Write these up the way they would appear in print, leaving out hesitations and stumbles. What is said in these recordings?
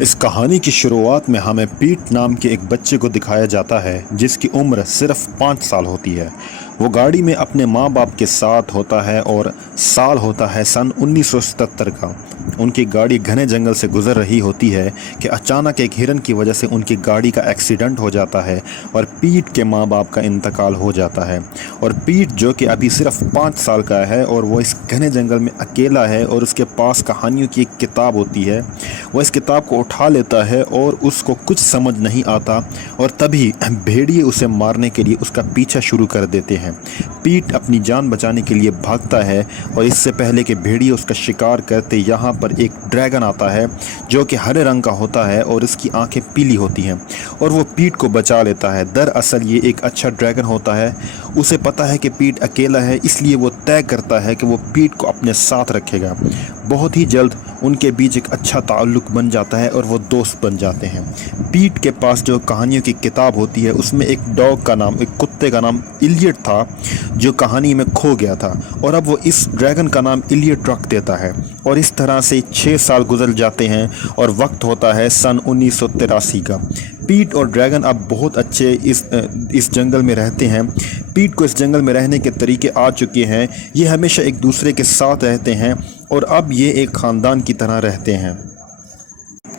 اس کہانی کی شروعات میں ہمیں پیٹ نام کے ایک بچے کو دکھایا جاتا ہے جس کی عمر صرف 5 سال ہوتی ہے۔ وہ گاڑی میں اپنے ماں باپ کے ساتھ ہوتا ہے اور سال ہوتا ہے سن 1977 کا۔ ان کی گاڑی گھنے جنگل سے گزر رہی ہوتی ہے کہ اچانک ایک ہرن کی وجہ سے ان کی گاڑی کا ایکسیڈنٹ ہو جاتا ہے اور پیٹ کے ماں باپ کا انتقال ہو جاتا ہے۔ اور پیٹ جو کہ ابھی صرف 5 سال کا ہے اور وہ اس گھنے جنگل میں اکیلا ہے اور اس کے پاس کہانیوں کی ایک کتاب ہوتی ہے، وہ اس کتاب کو اٹھا لیتا ہے اور اس کو کچھ سمجھ نہیں آتا اور تبھی بھیڑیے اسے مارنے کے لیے اس کا پیچھا شروع کر دیتے ہیں۔ پیٹ اپنی جان بچانے کے لیے بھاگتا ہے اور اس سے پہلے کہ بھیڑیے اس کا شکار کرتے یہاں پر ایک ڈریگن آتا ہے جو کہ ہرے رنگ کا ہوتا ہے اور اس کی آنکھیں پیلی ہوتی ہیں اور وہ پیٹ کو بچا لیتا ہے۔ دراصل یہ ایک اچھا ڈریگن ہوتا ہے، اسے پتا ہے کہ پیٹ اکیلا ہے، اس لیے وہ طے کرتا ہے کہ وہ پیٹ کو اپنے ساتھ رکھے گا۔ بہت ہی جلد ان کے بیچ ایک اچھا تعلق بن جاتا ہے اور وہ دوست بن جاتے ہیں۔ پیٹ کے پاس جو کہانیوں کی کتاب ہوتی ہے اس میں ایک کتے کا نام ایلیٹ تھا جو کہانی میں کھو گیا تھا اور اب وہ اس ڈریگن کا نام ایلیٹ رکھ دیتا ہے اور اس طرح سے 6 سال گزر جاتے ہیں اور وقت ہوتا ہے سن 1983 کا۔ پیٹ اور ڈریگن اب بہت اچھے اس جنگل میں رہتے ہیں۔ پیٹ کو اس جنگل میں رہنے کے طریقے آ چکے ہیں، یہ ہمیشہ ایک دوسرے کے ساتھ رہتے ہیں اور اب یہ ایک خاندان کی طرح رہتے ہیں۔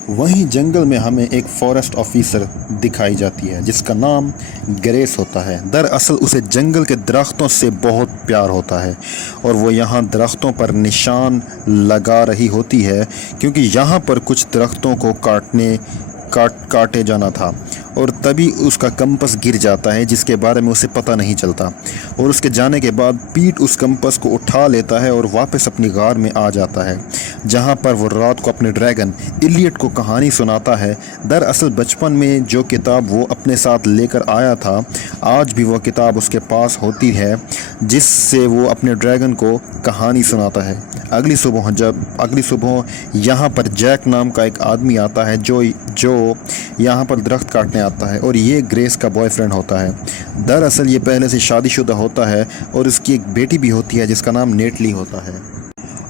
وہیں جنگل میں ہمیں ایک فارسٹ آفیسر دکھائی جاتی ہے جس کا نام گریس ہوتا ہے۔ دراصل اسے جنگل کے درختوں سے بہت پیار ہوتا ہے اور وہ یہاں درختوں پر نشان لگا رہی ہوتی ہے کیونکہ یہاں پر کچھ درختوں کو کاٹے جانا تھا اور تبھی اس کا کمپس گر جاتا ہے جس کے بارے میں اسے پتہ نہیں چلتا اور اس کے جانے کے بعد پیٹ اس کمپس کو اٹھا لیتا ہے اور واپس اپنی غار میں آ جاتا ہے جہاں پر وہ رات کو اپنے ڈریگن ایلیٹ کو کہانی سناتا ہے۔ دراصل بچپن میں جو کتاب وہ اپنے ساتھ لے کر آیا تھا آج بھی وہ کتاب اس کے پاس ہوتی ہے جس سے وہ اپنے ڈریگن کو کہانی سناتا ہے۔ اگلی صبح یہاں پر جیک نام کا ایک آدمی آتا ہے جو یہاں پر درخت کاٹنے آتا ہے اور یہ گریس کا بوائے فرینڈ ہوتا ہے۔ دراصل یہ پہلے سے شادی شدہ ہوتا ہے اور اس کی ایک بیٹی بھی ہوتی ہے جس کا نام نیٹلی ہوتا ہے۔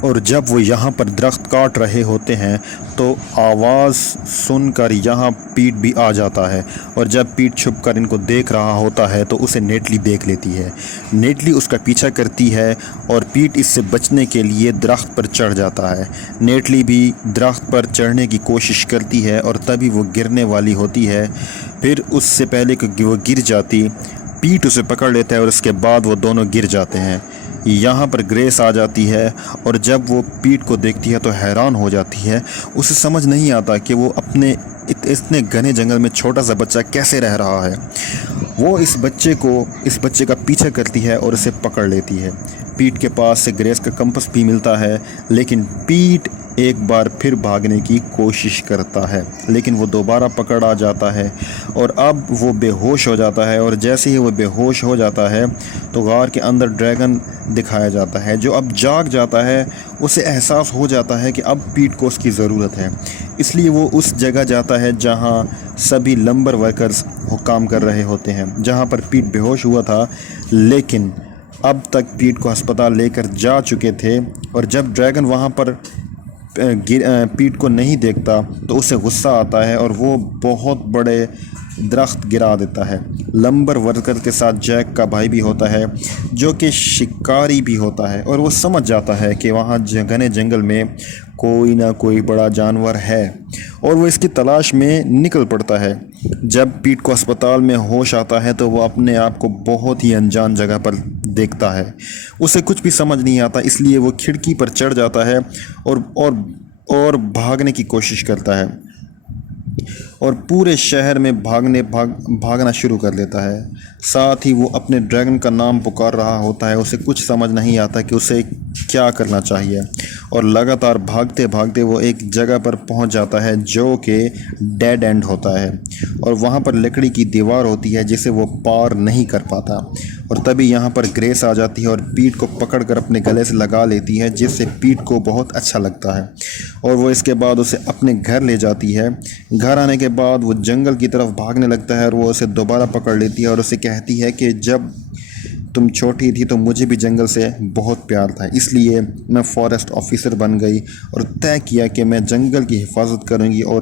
اور جب وہ یہاں پر درخت کاٹ رہے ہوتے ہیں تو آواز سن کر یہاں پیٹ بھی آ جاتا ہے اور جب پیٹ چھپ کر ان کو دیکھ رہا ہوتا ہے تو اسے نیٹلی دیکھ لیتی ہے۔ نیٹلی اس کا پیچھا کرتی ہے اور پیٹ اس سے بچنے کے لیے درخت پر چڑھ جاتا ہے۔ نیٹلی بھی درخت پر چڑھنے کی کوشش کرتی ہے اور تبھی وہ گرنے والی ہوتی ہے، پھر اس سے پہلے کہ وہ گر جاتی پیٹ اسے پکڑ لیتا ہے اور اس کے بعد وہ دونوں گر جاتے ہیں۔ یہاں پر گریس آ جاتی ہے اور جب وہ پیٹ کو دیکھتی ہے تو حیران ہو جاتی ہے، اسے سمجھ نہیں آتا کہ وہ اپنے اتنے گھنے جنگل میں چھوٹا سا بچہ کیسے رہ رہا ہے۔ وہ اس بچے کا پیچھا کرتی ہے اور اسے پکڑ لیتی ہے۔ پیٹ کے پاس سے گریس کا کمپس بھی ملتا ہے لیکن پیٹ ایک بار پھر بھاگنے کی کوشش کرتا ہے لیکن وہ دوبارہ پکڑ آ جاتا ہے اور اب وہ بے ہوش ہو جاتا ہے اور جیسے ہی وہ بے ہوش ہو جاتا ہے تو غار کے اندر ڈریگن دکھایا جاتا ہے جو اب جاگ جاتا ہے۔ اسے احساس ہو جاتا ہے کہ اب پیٹ کو اس کی ضرورت ہے، اس لیے وہ اس جگہ جاتا ہے جہاں سبھی لمبر ورکرز کام کر رہے ہوتے ہیں جہاں پر پیٹ بے ہوش ہوا تھا لیکن اب تک پیٹ کو ہسپتال لے کر جا چکے تھے۔ اور جب ڈریگن وہاں پر پیٹ کو نہیں دیکھتا تو اسے غصہ آتا ہے اور وہ بہت بڑے درخت گرا دیتا ہے۔ لمبر ورکر کے ساتھ جیک کا بھائی بھی ہوتا ہے جو کہ شکاری بھی ہوتا ہے اور وہ سمجھ جاتا ہے کہ وہاں گھنے جنگل میں کوئی نہ کوئی بڑا جانور ہے اور وہ اس کی تلاش میں نکل پڑتا ہے۔ جب پیٹ کو اسپتال میں ہوش آتا ہے تو وہ اپنے آپ کو بہت ہی انجان جگہ پر دیکھتا ہے، اسے کچھ بھی سمجھ نہیں آتا، اس لیے وہ کھڑکی پر چڑھ جاتا ہے اور بھاگنے کی کوشش کرتا ہے اور پورے شہر میں بھاگنا شروع کر دیتا ہے۔ ساتھ ہی وہ اپنے ڈریگن کا نام پکار رہا ہوتا ہے، اسے کچھ سمجھ نہیں آتا کہ اسے کیا کرنا چاہیے اور لگاتار بھاگتے بھاگتے وہ ایک جگہ پر پہنچ جاتا ہے جو کہ ڈیڈ اینڈ ہوتا ہے اور وہاں پر لکڑی کی دیوار ہوتی ہے جسے وہ پار نہیں کر پاتا اور تبھی یہاں پر گریس آ جاتی ہے اور پیٹ کو پکڑ کر اپنے گلے سے لگا لیتی ہے جس سے پیٹ کو بہت اچھا لگتا ہے اور وہ اس کے بعد اسے اپنے گھر لے جاتی ہے۔ گھر آنے کے بعد وہ جنگل کی طرف بھاگنے لگتا ہے اور وہ اسے دوبارہ پکڑ لیتی ہے اور اسے کہتی ہے کہ جب تم چھوٹی تھی تو مجھے بھی جنگل سے بہت پیار تھا، اس لیے میں فارسٹ آفیسر بن گئی اور طے کیا کہ میں جنگل کی حفاظت کروں گی اور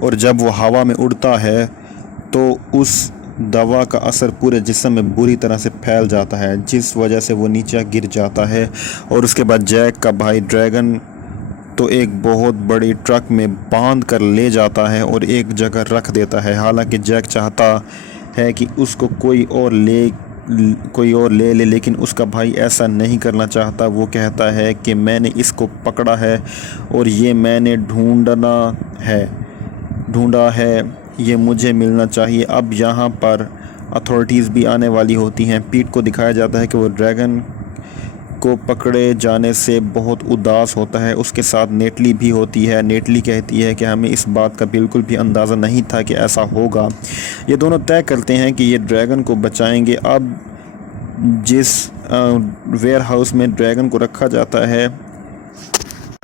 اور جب وہ ہوا میں اڑتا ہے تو اس دوا کا اثر پورے جسم میں بری طرح سے پھیل جاتا ہے، جس وجہ سے وہ نیچے گر جاتا ہے۔ اور اس کے بعد جیک کا بھائی ڈریگن تو ایک بہت بڑی ٹرک میں باندھ کر لے جاتا ہے اور ایک جگہ رکھ دیتا ہے۔ حالانکہ جیک چاہتا ہے کہ اس کو کوئی اور لے لے، لیکن اس کا بھائی ایسا نہیں کرنا چاہتا۔ وہ کہتا ہے کہ میں نے اس کو پکڑا ہے اور یہ میں نے ڈھونڈا ہے، یہ مجھے ملنا چاہیے۔ اب یہاں پر اتھارٹیز بھی آنے والی ہوتی ہیں۔ پیٹ کو دکھایا جاتا ہے کہ وہ ڈریگن کو پکڑے جانے سے بہت اداس ہوتا ہے۔ اس کے ساتھ نیٹلی بھی ہوتی ہے۔ نیٹلی کہتی ہے کہ ہمیں اس بات کا بالکل بھی اندازہ نہیں تھا کہ ایسا ہوگا۔ یہ دونوں طے کرتے ہیں کہ یہ ڈریگن کو بچائیں گے۔ اب جس ویئر ہاؤس میں ڈریگن کو رکھا جاتا ہے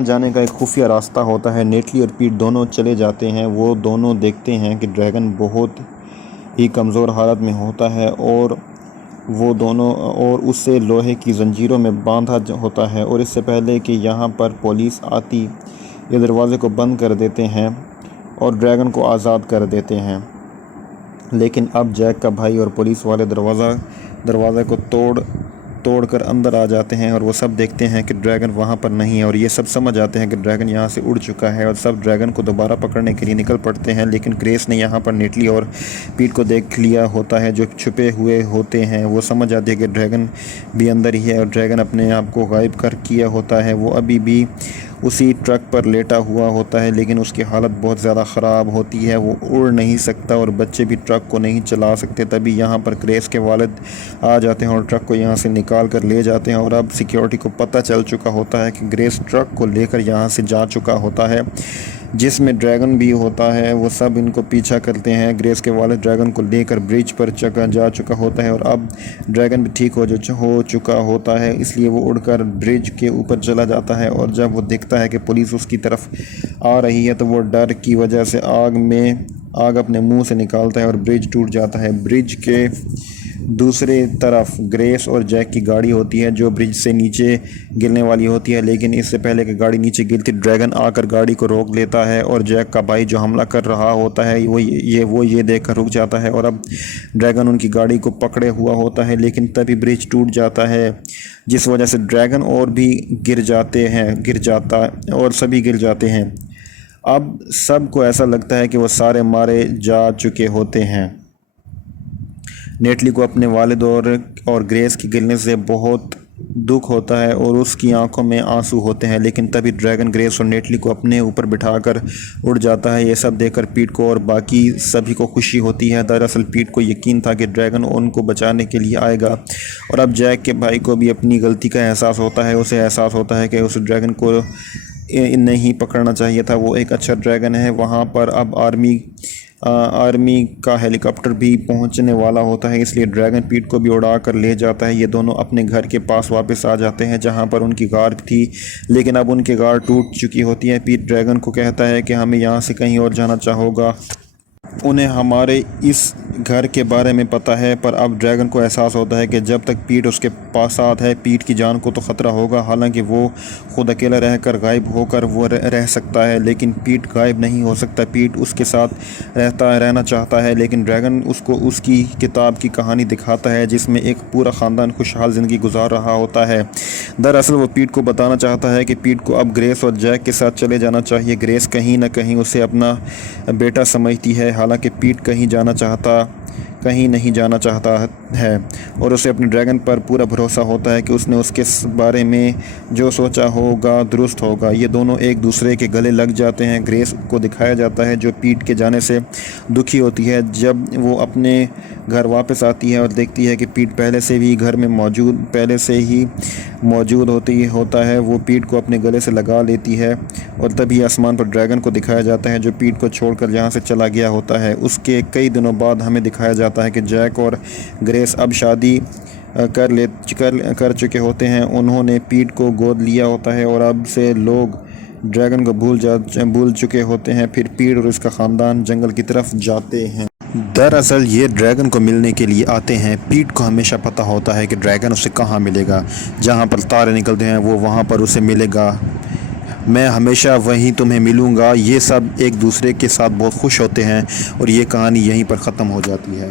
جانے کا ایک خفیہ راستہ ہوتا ہے۔ نیٹلی اور پیٹ دونوں چلے جاتے ہیں۔ وہ دونوں دیکھتے ہیں کہ ڈریگن بہت ہی کمزور حالت میں ہوتا ہے اور اسے لوہے کی زنجیروں میں باندھا ہوتا ہے، اور اس سے پہلے کہ یہاں پر پولیس آتی یہ دروازے کو بند کر دیتے ہیں اور ڈریگن کو آزاد کر دیتے ہیں۔ لیکن اب جیک کا بھائی اور پولیس والے دروازے کو توڑ کر اندر آ جاتے ہیں، اور وہ سب دیکھتے ہیں کہ ڈریگن وہاں پر نہیں ہے، اور یہ سب سمجھ آتے ہیں کہ ڈریگن یہاں سے اڑ چکا ہے، اور سب ڈریگن کو دوبارہ پکڑنے کے لیے نکل پڑتے ہیں۔ لیکن گریس نے یہاں پر نیٹلی اور پیٹ کو دیکھ لیا ہوتا ہے جو چھپے ہوئے ہوتے ہیں۔ وہ سمجھ آتے ہیں کہ ڈریگن بھی اندر ہی ہے، اور ڈریگن اپنے آپ کو غائب کیا ہوتا ہے۔ وہ ابھی بھی اسی ٹرک پر لیٹا ہوا ہوتا ہے، لیکن اس کی حالت بہت زیادہ خراب ہوتی ہے۔ وہ اڑ نہیں سکتا اور بچے بھی ٹرک کو نہیں چلا سکتے۔ تبھی یہاں پر گریس کے والد آ جاتے ہیں اور ٹرک کو یہاں سے نکال کر لے جاتے ہیں، اور اب سیکیورٹی کو پتہ چل چکا ہوتا ہے کہ گریس ٹرک کو لے کر یہاں سے جا چکا ہوتا ہے جس میں ڈریگن بھی ہوتا ہے۔ وہ سب ان کو پیچھا کرتے ہیں۔ گریس کے والد ڈریگن کو لے کر برج پر جا چکا ہوتا ہے، اور اب ڈریگن بھی ٹھیک ہو چکا ہوتا ہے، اس لیے وہ اڑ کر برج کے اوپر چلا جاتا ہے۔ اور جب وہ دیکھتا ہے کہ پولیس اس کی طرف آ رہی ہے تو وہ ڈر کی وجہ سے آگ اپنے منہ سے نکالتا ہے اور برج ٹوٹ جاتا ہے۔ برج کے دوسری طرف گریس اور جیک کی گاڑی ہوتی ہے جو برج سے نیچے گرنے والی ہوتی ہے، لیکن اس سے پہلے کہ گاڑی نیچے گرتی ڈریگن آ کر گاڑی کو روک لیتا ہے، اور جیک کا بھائی جو حملہ کر رہا ہوتا ہے وہ یہ دیکھ کر رک جاتا ہے، اور اب ڈریگن ان کی گاڑی کو پکڑے ہوا ہوتا ہے۔ لیکن تبھی برج ٹوٹ جاتا ہے جس وجہ سے ڈریگن اور بھی سبھی گر جاتے ہیں۔ اب سب کو ایسا لگتا ہے کہ وہ سارے مارے جا چکے ہوتے ہیں۔ نیٹلی کو اپنے والد اور گریس کی گرنے سے بہت دکھ ہوتا ہے اور اس کی آنکھوں میں آنسو ہوتے ہیں، لیکن تبھی ڈریگن گریس اور نیٹلی کو اپنے اوپر بٹھا کر اڑ جاتا ہے۔ یہ سب دیکھ کر پیٹ کو اور باقی سبھی کو خوشی ہوتی ہے۔ دراصل پیٹ کو یقین تھا کہ ڈریگن ان کو بچانے کے لیے آئے گا، اور اب جیک کے بھائی کو بھی اپنی غلطی کا احساس ہوتا ہے۔ اسے احساس ہوتا ہے کہ اس ڈریگن کو نہیں پکڑنا چاہیے تھا، وہ ایک اچھا ڈریگن ہے۔ وہاں پر اب آرمی کا ہیلی کاپٹر بھی پہنچنے والا ہوتا ہے، اس لیے ڈریگن پیٹ کو بھی اڑا کر لے جاتا ہے۔ یہ دونوں اپنے گھر کے پاس واپس آ جاتے ہیں جہاں پر ان کی غار تھی، لیکن اب ان کی غار ٹوٹ چکی ہوتی ہے۔ پیٹ ڈریگن کو کہتا ہے کہ ہمیں یہاں سے کہیں اور جانا چاہوگا، انہیں ہمارے اس گھر کے بارے میں پتہ ہے۔ پر اب ڈریگن کو احساس ہوتا ہے کہ جب تک پیٹ اس کے ساتھ ہے پیٹ کی جان کو تو خطرہ ہوگا، حالانکہ وہ خود اکیلا رہ کر غائب ہو کر وہ رہ سکتا ہے، لیکن پیٹ غائب نہیں ہو سکتا۔ پیٹ اس کے ساتھ رہنا چاہتا ہے، لیکن ڈریگن اس کو اس کی کتاب کی کہانی دکھاتا ہے جس میں ایک پورا خاندان خوشحال زندگی گزار رہا ہوتا ہے۔ دراصل وہ پیٹ کو بتانا چاہتا ہے کہ پیٹ کو اب گریس اور جیک کے ساتھ چلے جانا چاہیے۔ گریس کہیں نہ کہیں اسے اپنا بیٹا سمجھتی ہے، حالانکہ پیٹ کہیں نہیں جانا چاہتا ہے، اور اسے اپنے ڈریگن پر پورا بھروسہ ہوتا ہے کہ اس نے اس کے بارے میں جو سوچا ہوگا درست ہوگا۔ یہ دونوں ایک دوسرے کے گلے لگ جاتے ہیں۔ گریس کو دکھایا جاتا ہے جو پیٹ کے جانے سے دکھی ہوتی ہے۔ جب وہ اپنے گھر واپس آتی ہے اور دیکھتی ہے کہ پیٹ پہلے سے ہی گھر میں موجود ہوتا ہے، وہ پیٹ کو اپنے گلے سے لگا لیتی ہے، اور تبھی آسمان پر ڈریگن کو دکھایا جاتا ہے جو پیٹ کو چھوڑ کر یہاں سے چلا گیا ہوتا ہے۔ اس کے کئی دنوں بعد ہمیں دکھایا جاتا ہے کہ جیک اور گریس اب شادی کر چکے ہوتے ہیں۔ انہوں نے پیٹ کو گود لیا ہوتا ہے اور اب سے لوگ ڈریگن کو بھول چکے ہوتے ہیں۔ پھر پیٹ اور اس کا خاندان جنگل کی طرف جاتے ہیں۔ دراصل یہ ڈریگن کو ملنے کے لیے آتے ہیں۔ پیٹ کو ہمیشہ پتہ ہوتا ہے کہ ڈریگن اسے کہاں ملے گا، جہاں پر تارے نکلتے ہیں وہ وہاں پر اسے ملے گا۔ میں ہمیشہ وہیں تمہیں ملوں گا۔ یہ سب ایک دوسرے کے ساتھ بہت خوش ہوتے ہیں اور یہ کہانی یہیں پر ختم ہو جاتی ہے۔